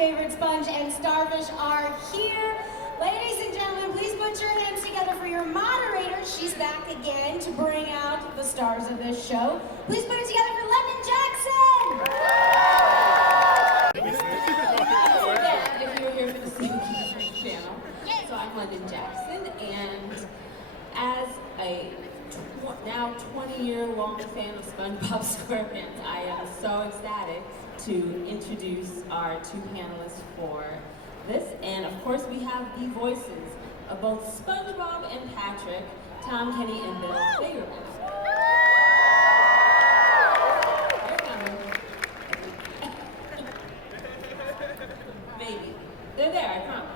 favorite sponge and starfish are here. Ladies and gentlemen, please put your hands together for your moderator. She's back again to bring out the stars of this show. Please put it together for London Jackson! Again, if you're here for the CBC channel. So I'm London Jackson, and as a now 20-year-long fan of SpongBob SquarePants, I am so ecstatic to introduce our two panelists for this. And of course, we have the voices of both SpongeBob and Patrick, Tom Kenny and Bill Fagerbakke. They're coming. Maybe. They're there, I promise.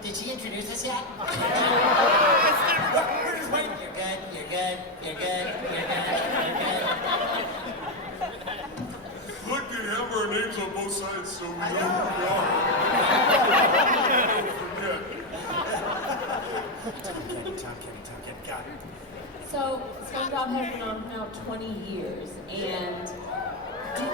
Did she introduce us yet? We're just waiting. You're good, you're good, you're good, you're good, you're good. Look, they have our names on both sides, so we know who we are. Don't forget. Tom Kenny, got it. So, SpongeBob has been on now 20 years, and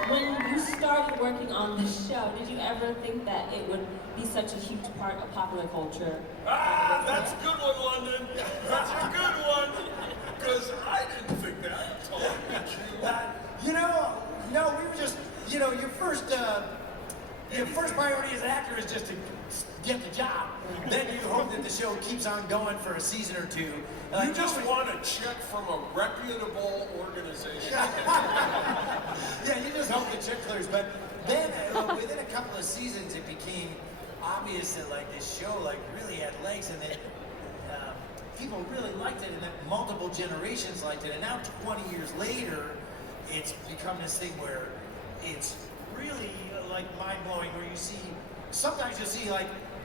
when you started working on this show, did you ever think that it would be such a huge part of popular culture? Ah, that's a good one, London. That's a good one. Because I didn't think that until I met you. No, we were just, your first priority as an actor is just to get the job. Then you hope that the show keeps on going for a season or two. You just want a check from a reputable organization. Yeah, you just hope the check clears. But then, within a couple of seasons, it became obvious that this show really had legs, and that people really liked it, and that multiple generations liked it. And now, 20 years later, it's become this thing where it's really mind-blowing. Where you see, sometimes you'll see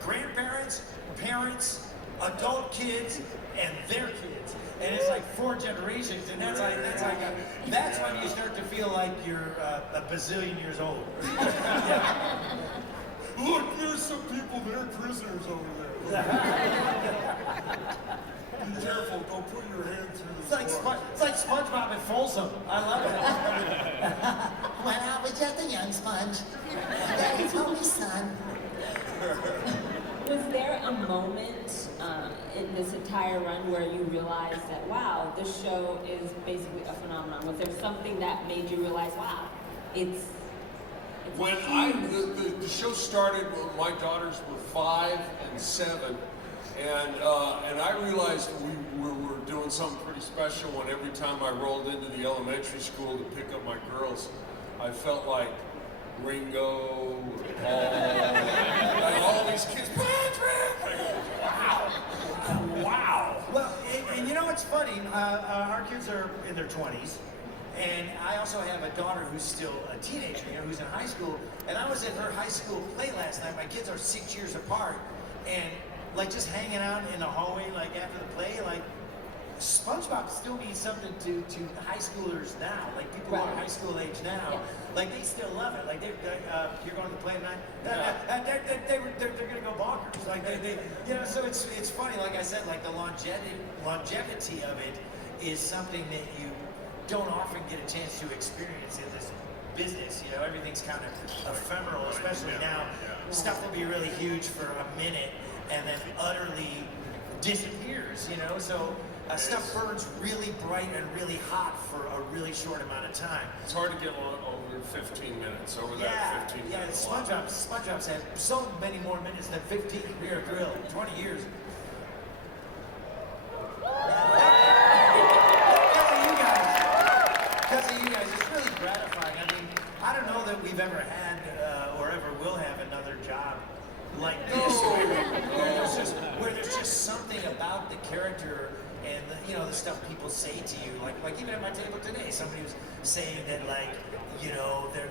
grandparents, parents, adult kids, and their kids, and it's 4 generations, and that's when you start to feel like you're a bazillion years old. Yeah. Look, there's some people, they're prisoners over there. Be careful, don't put your hand through the It's like SpongeBob and Folsom. I love it. When I was just a young sponge, Daddy told me, son. Was there a moment in this entire run where you realized that, wow, this show is basically a phenomenon? Was there something that made you realize, wow, it's When the show started when my daughters were 5 and 7, and I realized we were doing something pretty special when every time I rolled into the elementary school to pick up my girls, I felt like Ringo, Paul, and all these kids, Patrick! Wow! Well, and it's funny, our kids are in their 20s, and I also have a daughter who's still a teenager, who's in high school, and I was at her high school play last night. My kids are 6 years apart, and just hanging out in the hallway, after the play, SpongeBob still means something to high schoolers now, people who are high school age now. Yeah. They still love it. You're going to play tonight. They're gonna go bonkers. So it's funny. Like I said, the longevity of it is something that you don't often get a chance to experience in this business. Everything's kind of ephemeral, especially now. Stuff will be really huge for a minute and then utterly disappears. So. Stuff burns really bright and really hot for a really short amount of time. It's hard to get over 15 minutes, over that 15 minutes. SpongeBob's had so many more minutes than 15 Rear Grill in 20 years. Because of you guys, it's really gratifying. I don't know that we've ever had or ever will have another job like this, where there's just something about the character and the, the stuff people say to you, like even at my table today, somebody was saying that like,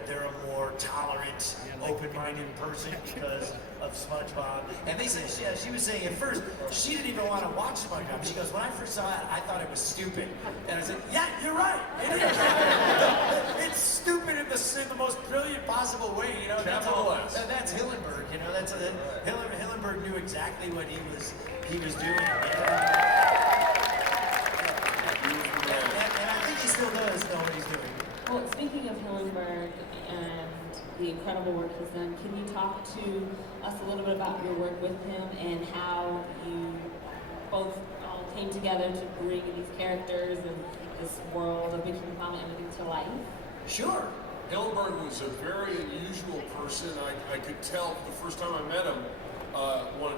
they're a more tolerant, open-minded person because of SpongeBob. And they said, she was saying at first, she didn't even want to watch SpongeBob. She goes, when I first saw it, I thought it was stupid. And I said, yeah, you're right. It is. It's stupid in the most brilliant possible way. That's Hillenburg. Hillenburg knew exactly what he was doing. And I think he still does know what he's doing. Well, speaking of Hillenburg and the incredible work he's done, can you talk to us a little bit about your work with him and how you both all came together to bring these characters and this world of Bikini Mom and everything to life? Sure. Hillenburg was a very unusual person. I could tell the first time I met him when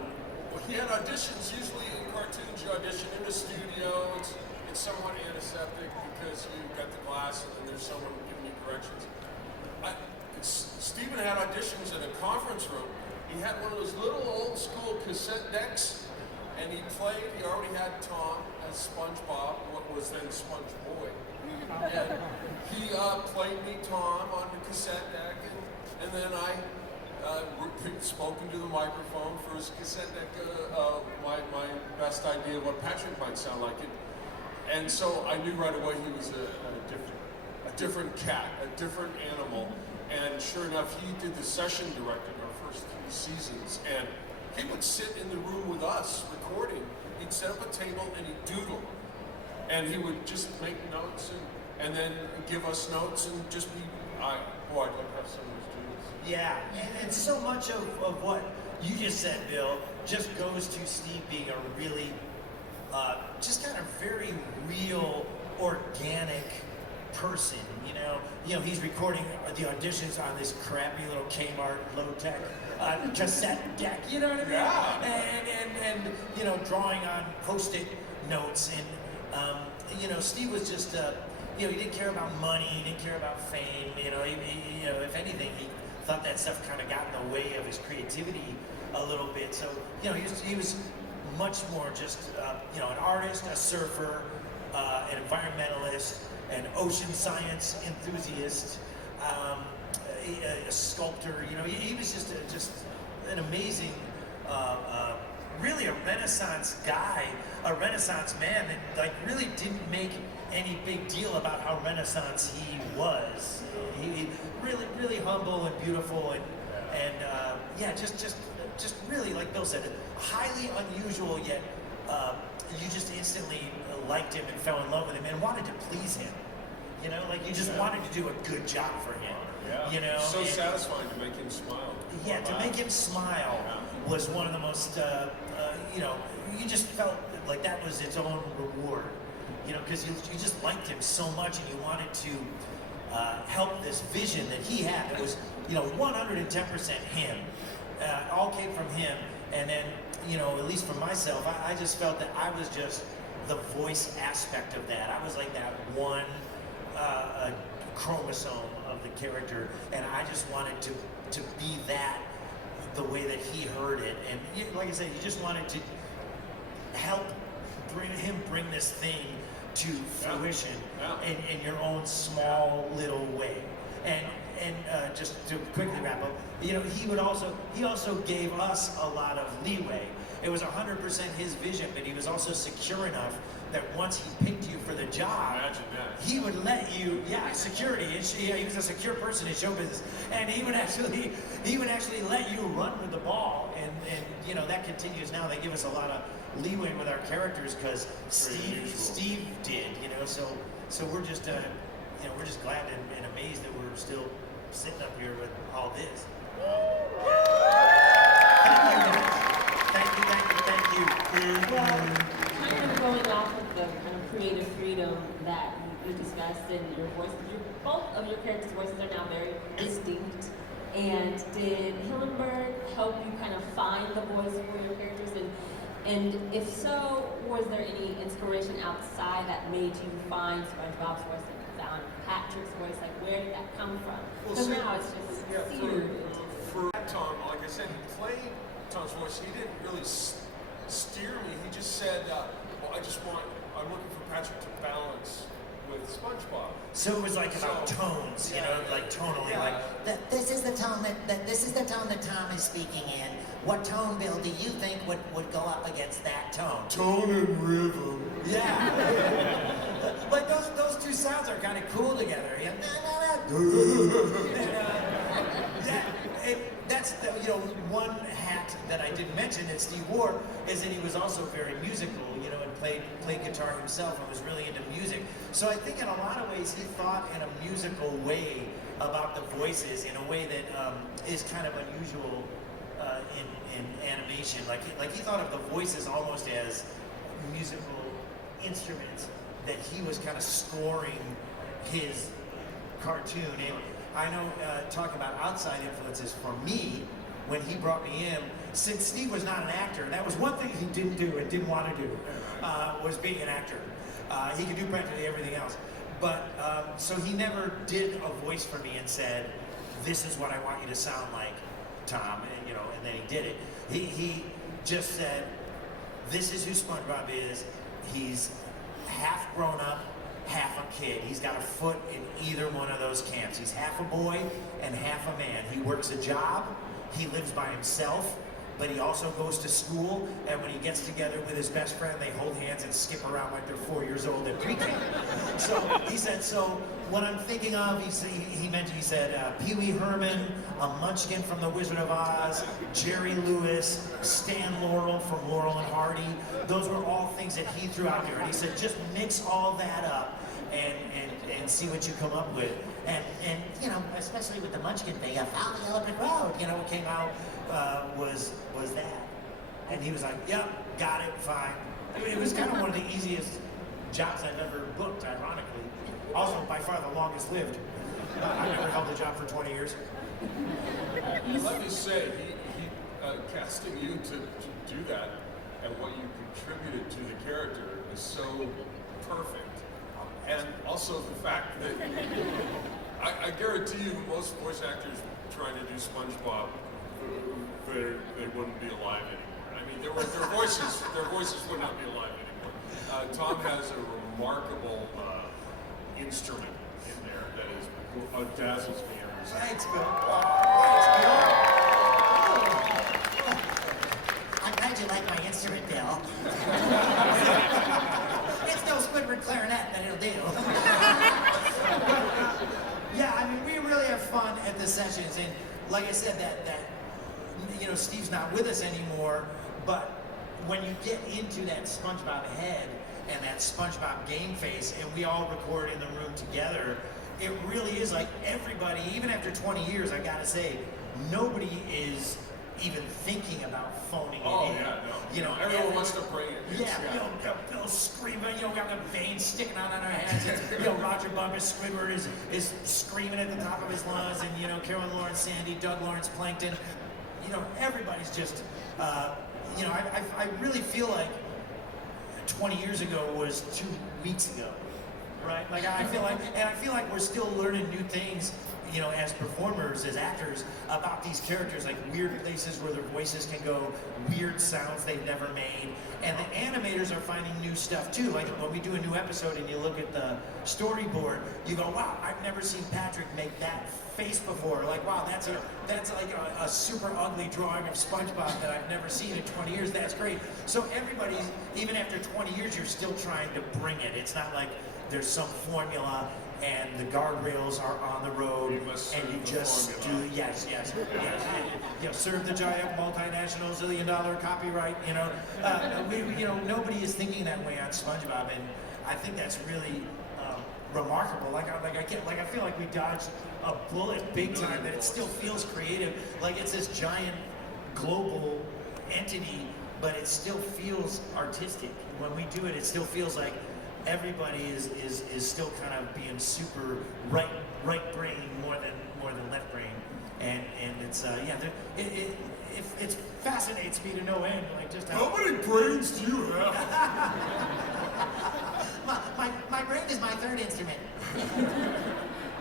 he had auditions. Usually in cartoons, you audition in the studio. It's somewhat antiseptic because you got the glass and then there's someone giving you directions. Steven had auditions in a conference room. He had one of those little old school cassette decks, and he already had Tom as SpongeBob, what was then SpongeBob. And he played me Tom on the cassette deck, and then I spoke into the microphone for his cassette deck, my best idea of what Patrick might sound like. And so I knew right away he was a different cat, a different animal. And sure enough, he did the session directing our first 3 seasons. And he would sit in the room with us recording. He'd set up a table and he'd doodle. And he would just make notes and then give us notes and just be, I'd love to have some of those doodles. Yeah, and so much of what you just said, Bill, just goes to Steve being a really, just kind of very real, organic person, he's recording the auditions on this crappy little Kmart low-tech cassette deck, you know what I mean? Yeah. And drawing on Post-it notes, and Steve was just, he didn't care about money, he didn't care about fame, if anything, he thought that stuff kind of got in the way of his creativity a little bit. So, he was much more just, an artist, a surfer, an environmentalist, an ocean science enthusiast, a sculptor. He was just an amazing, really a Renaissance guy, a Renaissance man that really didn't make any big deal about how Renaissance he was. He really, really humble and beautiful and just really, like Bill said, highly unusual, yet you just instantly liked him and fell in love with him and wanted to please him. You just wanted to do a good job for him. Yeah. So satisfying to make him smile. Yeah, to make him smile was one of the most, you just felt like that was its own reward. Because you just liked him so much and you wanted to help this vision that he had. It was, 110% him. All came from him. And then, at least for myself, I just felt that I was just the voice aspect of that. I was like that one chromosome of the character, and I just wanted to be that the way that he heard it. And like I said, you just wanted to help bring this thing to fruition in your own small little way. And just to quickly wrap up, he also gave us a lot of leeway. It was 100% his vision, but he was also secure enough that once he picked you for the job, imagine that. He would let you, security. He was a secure person in show business, and he would actually let you run with the ball, and that continues now. They give us a lot of leeway with our characters because Steve did, so we're just glad and amazed that we're still sitting up here with all this. Thank you. Well, kind of going off of the kind of creative freedom that you discussed, and your voices, both of your characters' voices are now very distinct. And did Hillenburg help you kind of find the voice for your characters? And if so, was there any inspiration outside that made you find SpongeBob's voice and found Patrick's voice? Like, where did that come from? Because now it's just seared. For Tom, like I said, he played Tom's voice. He didn't really steer me. He just said, well, I just want I'm looking for Patrick to balance with SpongeBob. So it was like about tones, you know, like tonally, like. This is the tone that Tom is speaking in. What tone, Bill, do you think would go up against that tone? Tone and rhythm. Yeah. But those two sounds are kind of cool together. Yeah. That's the, one hat that I didn't mention that Steve wore is that he was also very musical, and played guitar himself and was really into music. So I think in a lot of ways he thought in a musical way about the voices in a way that is kind of unusual in animation. Like he thought of the voices almost as musical instruments that he was kind of scoring his cartoon. And I know, talking about outside influences for me, when he brought me in, since Steve was not an actor, and that was one thing he didn't do and didn't want to do, was being an actor. He could do practically everything else. But, so he never did a voice for me and said, this is what I want you to sound like, Tom, and then he did it. He just said, this is who SpongeBob is. He's half grown up, half a kid. He's got a foot in either one of those camps. He's half a boy and half a man. He works a job, he lives by himself, but he also goes to school, and when he gets together with his best friend, they hold hands and skip around like they're 4 years old at pre-K. So he said, so what I'm thinking of, he said Pee Wee Herman, a Munchkin from The Wizard of Oz, Jerry Lewis, Stan Laurel from Laurel and Hardy. Those were all things that he threw out there, and he said, just mix all that up and see what you come up with. And especially with the Munchkin thing, Follow the Yellow Brick Road, came out was that. And he was like, yep, got it, fine. It was kind of one of the easiest jobs I've ever booked, ironically. Also, by far the longest lived. I never held a job for 20 years. Let me say, he casting you to do that and what you contributed to the character is so perfect. And also the fact that I guarantee you most voice actors trying to do SpongeBob, they wouldn't be alive anymore. I mean, their voices would not be alive anymore. Tom has a remarkable instrument in there that dazzles me every time. Thanks, Bill. I'm glad you like my instrument, Bill. It's no Squidward clarinet, but it'll do. Yeah, I mean, we really have fun at the sessions, and like I said, that Steve's not with us anymore, but when you get into that SpongeBob head and that SpongeBob game face, and we all record in the room together, it really is like everybody, even after 20 years, I gotta say, nobody is even thinking about phoning it in. Everyone wants to bring it. Bill screaming, we got the veins sticking out on our heads, and, Roger Bumpus, Squidward is screaming at the top of his lungs, and, Carolyn Lawrence, Sandy, Doug Lawrence, Plankton, everybody's just, I really feel like 20 years ago was 2 weeks ago, right? Like, I feel like we're still learning new things, as performers, as actors, about these characters, like weird places where their voices can go, weird sounds they've never made, and the animators are finding new stuff too. Like when we do a new episode and you look at the storyboard, you go, wow, I've never seen Patrick make that face before. Like, wow, that's like a super ugly drawing of SpongeBob that I've never seen in 20 years. That's great. So everybody's, even after 20 years, you're still trying to bring it. It's not like there's some formula and the guardrails are on the road, and you just do, yes. Serve the giant multinational $1 zillion copyright, nobody is thinking that way on SpongeBob, and I think that's really remarkable. I feel like we dodged a bullet big time, that it still feels creative, like it's this giant global entity, but it still feels artistic. When we do it, it still feels like everybody is still kind of being super right brain more than left brain, and it's it fascinates me to no end, like just how many brains do you have? my brain is my third instrument.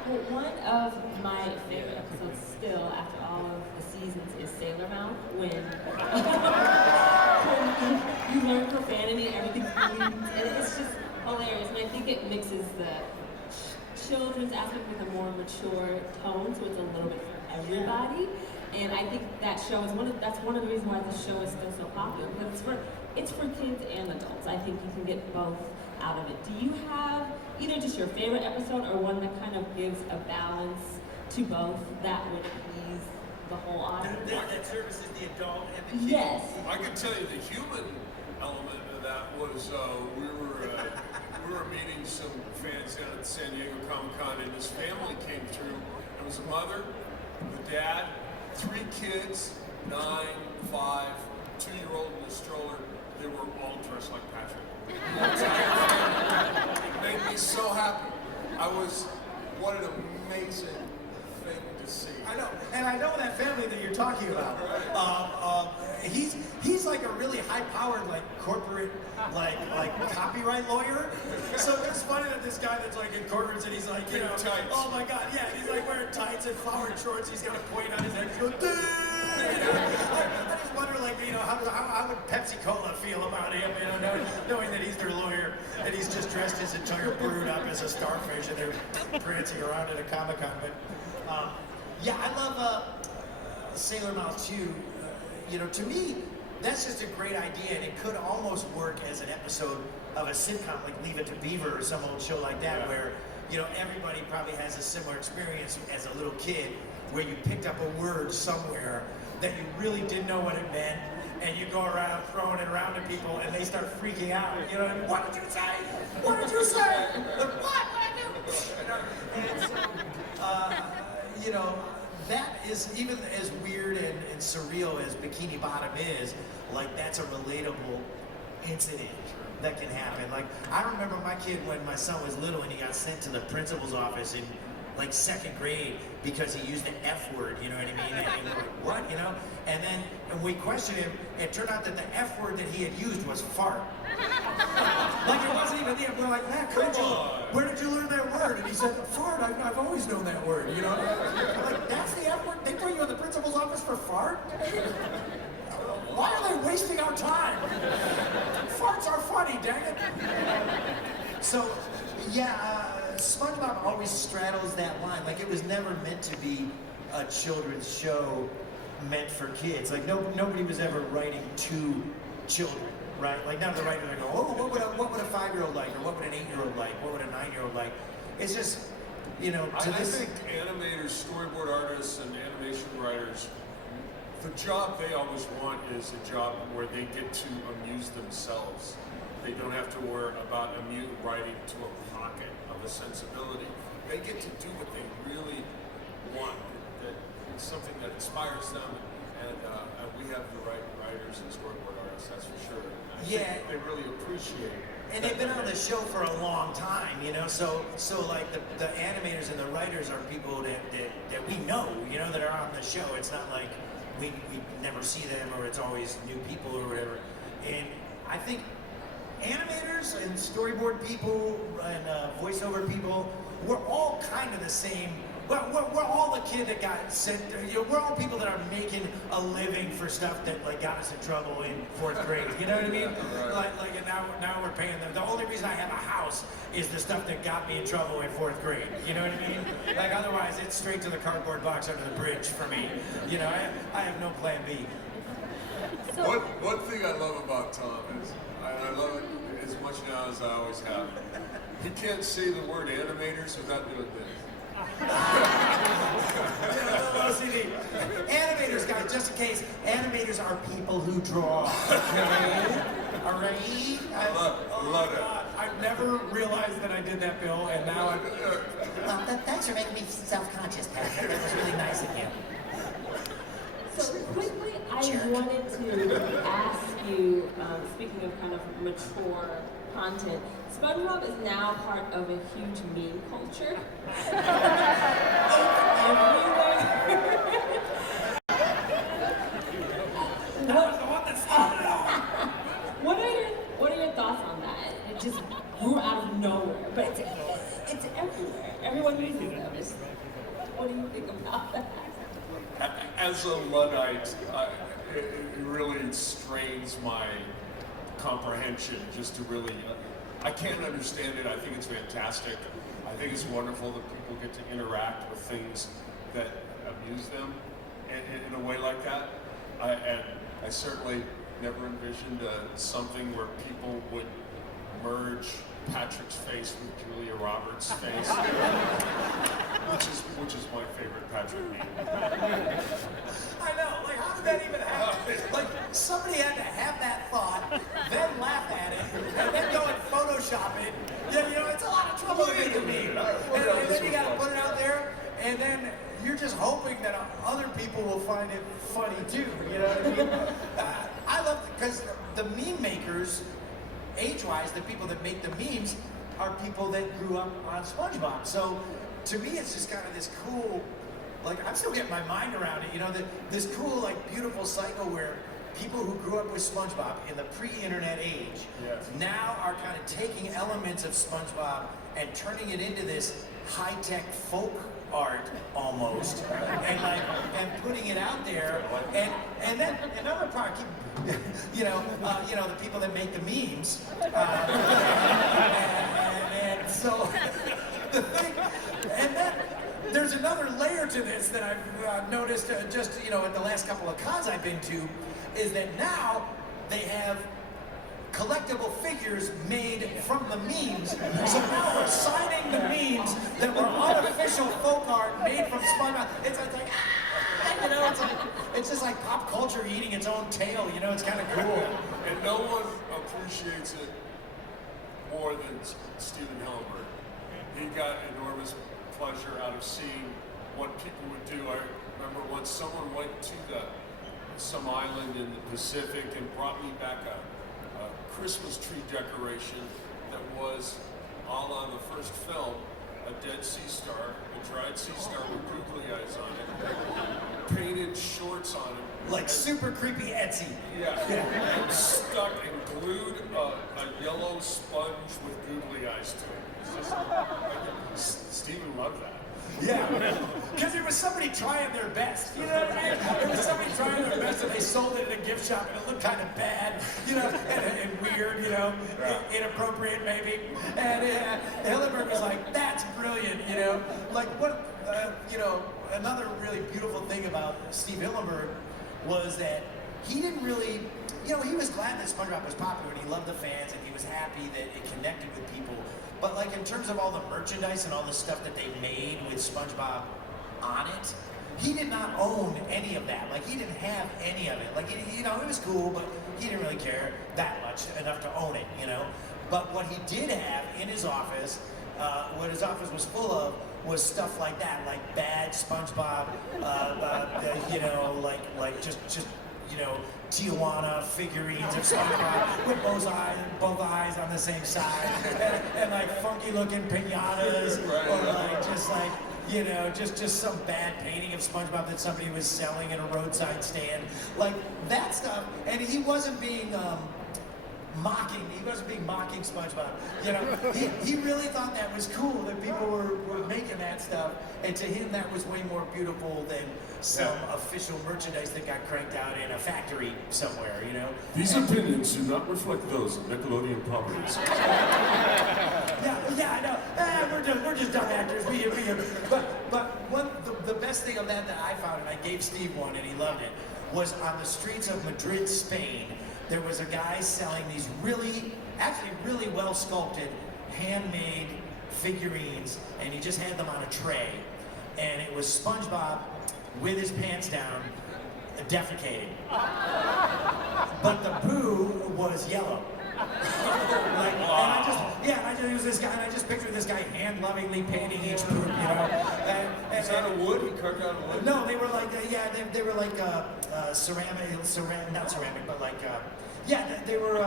Well, one of my favorite episodes still, after all of the seasons, is Sailor Mouth, when you learn profanity, everything's bleeding, and it's just hilarious, and I think it mixes the children's aspect with a more mature tone, so it's a little bit for everybody. And I think that show is that's one of the reasons why the show is still so popular, because it's for kids and adults. I think you can get both out of it. Do you have either just your favorite episode or one that kind of gives a balance to both that would appease the whole audience? That services the adult and the kid. Yes. I can tell you the human element of that was we were meeting some fans down at San Diego Comic-Con, and this family came through. It was a mother, the dad, 3 kids, 9, 5, 2-year-old in a stroller. They were all dressed like Patrick. It made me so happy. What an amazing thing to see. I know, and I know that family that you're talking about. He's like a really high-powered, like corporate, like copyright lawyer. So it's funny that this guy that's like in corporates and he's like, you know, tights. oh my God, yeah, he's like wearing tights and flowered shorts. He's got a point on his head. He's going, I just wonder, like, you know, how would Pepsi-Cola feel about him, you know, knowing that he's their lawyer and he's just dressed his entire brood up as a starfish and they're prancing around at a Comic-Con. But yeah, I love Sailor Mouse too. You know, to me, that's just a great idea, and it could almost work as an episode of a sitcom like Leave It to Beaver or some old show like that, where, you know, everybody probably has a similar experience as a little kid, where you picked up a word somewhere that you really didn't know what it meant, and you go around throwing it around to people, and they start freaking out. You know, what did you say? What did you say? What did I do? And so, you know, that is, even as weird and surreal as Bikini Bottom is, like, that's a relatable incident that can happen. Like, I remember my kid when my son was little and he got sent to the principal's office in like 2nd grade because he used the F word, you know what I mean? And we're like, what, you know? And then when we questioned him, it turned out that the F word that he had used was fart. Like, it wasn't even the, we're like, man, where did you learn that word? And he said, fart, I've always known that word, you know? I'm like, that's the F word? They put you in the principal's office for fart? Why are they wasting our time? Farts are funny, dang it. So, yeah, SpongeBob always straddles that line. Like, it was never meant to be a children's show meant for kids. Like, nobody was ever writing to children, right? Like, none of the writers are going, oh, what would a 5-year-old like? Or what would an 8-year-old like? What would a 9-year-old like? It's just, you know, I think animators, storyboard artists, and animation writers, the job they always want is a job where they get to amuse themselves. They don't have to worry about writing to a pocket of a sensibility. They get to do what they really want. That it's something that inspires them, and we have the right writers and storyboard artists, that's for sure. I think they really appreciate it. And they've been on the show for a long time, you know, so like the animators and the writers are people that we know, you know, that are on the show. It's not like we never see them or it's always new people or whatever. And I think animators and storyboard people and voiceover people, we're all kind of the same. We're all the kid that got sent, you know, we're all people that are making a living for stuff that, like, got us in trouble in 4th grade, you know what I mean? Like, and now we're paying them. The only reason I have a house is the stuff that got me in trouble in 4th grade, you know what I mean? Like, otherwise it's straight to the cardboard box under the bridge for me. You know, I have no plan B. So, One thing I love about Tom is, I love it as much now as I always have. He can't say the word animators without doing this. Animators, guys, just in case, animators are people who draw. Okay? All right? Love it. I've never realized that I did that, Bill, and now I'm... Well, thanks for making me self-conscious, Patrick. That was really nice of you. So quickly, I wanted to ask you, speaking of kind of mature content, SpongeBob is now part of a huge meme culture. What are your thoughts on that? It just grew out of nowhere, but it's everywhere. Everyone uses them. What do you think about that? As a Luddite, it really strains my comprehension just to really I can't understand it. I think it's fantastic. I think it's wonderful that people get to interact with things that amuse them in a way like that. I certainly never envisioned something where people would merge Patrick's face with Julia Roberts' face, which is my favorite Patrick meme. I know, like how did that even happen? Like somebody had to have that thought, then laugh at it, and then go and Photoshop it. You know, it's a lot of trouble to make a meme. And then you gotta put it out there, and then you're just hoping that other people will find it funny too. You know what I mean? I love it because the meme makers, age-wise, the people that make the memes are people that grew up on SpongeBob. So to me, it's just kind of this cool, like I'm still getting my mind around it, you know, this cool, like beautiful cycle where people who grew up with SpongeBob in the pre-internet age now are kind of taking elements of SpongeBob and turning it into this high-tech folk art almost, and putting it out there, and then another part, you know, the people that make the memes, and so the thing, and then there's another layer to this that I've noticed just at the last couple of cons I've been to, is that now they have collectible figures made from the memes. So now we're signing the memes that were unofficial folk art made from SpongeBob. It's like, it's just like pop culture eating its own tail. It's kind of cool. And no one appreciates it more than Stephen Hillenburg. He got enormous pleasure out of seeing what people would do. I remember once someone went to some island in the Pacific and brought me back a Christmas tree decoration that was all on the first film, a dead sea star, a dried sea star with googly eyes on it, painted shorts on it. Like super creepy Etsy. Yeah. And stuck and glued a yellow sponge with googly eyes to it. It's just, Stephen loved that. Yeah, because it was somebody trying their best, you know what I mean? It was somebody trying their best and they sold it in a gift shop and it looked kind of bad, and weird, inappropriate maybe. And Hillenburg was like, that's brilliant, Like what, another really beautiful thing about Steve Hillenburg was that he didn't really, he was glad that SpongeBob was popular and he loved the fans and he was happy that it connected with people. But like in terms of all the merchandise and all the stuff that they made with SpongeBob on it, he did not own any of that. Like he didn't have any of it. Like it was cool, but he didn't really care that much enough to own it, But what he did have in his office, what his office was full of, was stuff like that, like bad SpongeBob, just Tijuana figurines of SpongeBob with both eyes on the same side, and like funky looking piñatas, or just some bad painting of SpongeBob that somebody was selling in a roadside stand, like that stuff. And he wasn't being mocking SpongeBob. He really thought that was cool that people were making that stuff, and to him that was way more beautiful than some official merchandise that got cranked out in a factory somewhere, These opinions do not reflect those of Nickelodeon properties. Yeah, I know. We're just dumb actors. But the best thing of that I found, and I gave Steve one and he loved it, was on the streets of Madrid, Spain. There was a guy selling these really well sculpted, handmade figurines, and he just had them on a tray. And it was SpongeBob with his pants down, defecating. But the poo was yellow. It was this guy, and I just pictured this guy hand-lovingly painting each poop, Is that a wood? He cut out a wood? No, they were like, they were like ceramic, not ceramic, but like, they were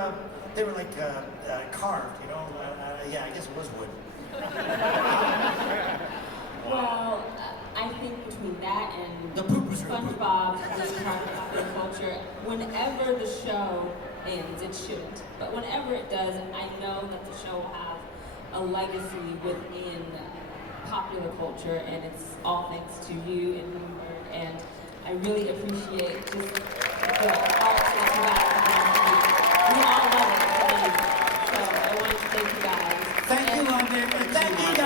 like carved, I guess it was wood. Well, I think between that and The poop was SpongeBob being part of popular culture, whenever the show ends, it shouldn't, but whenever it does, I know that the show will have a legacy within popular culture, and it's all thanks to you and Bloomberg, and I really appreciate just the art that you guys have done. We all love it, so I wanted to thank you guys. Thank you, my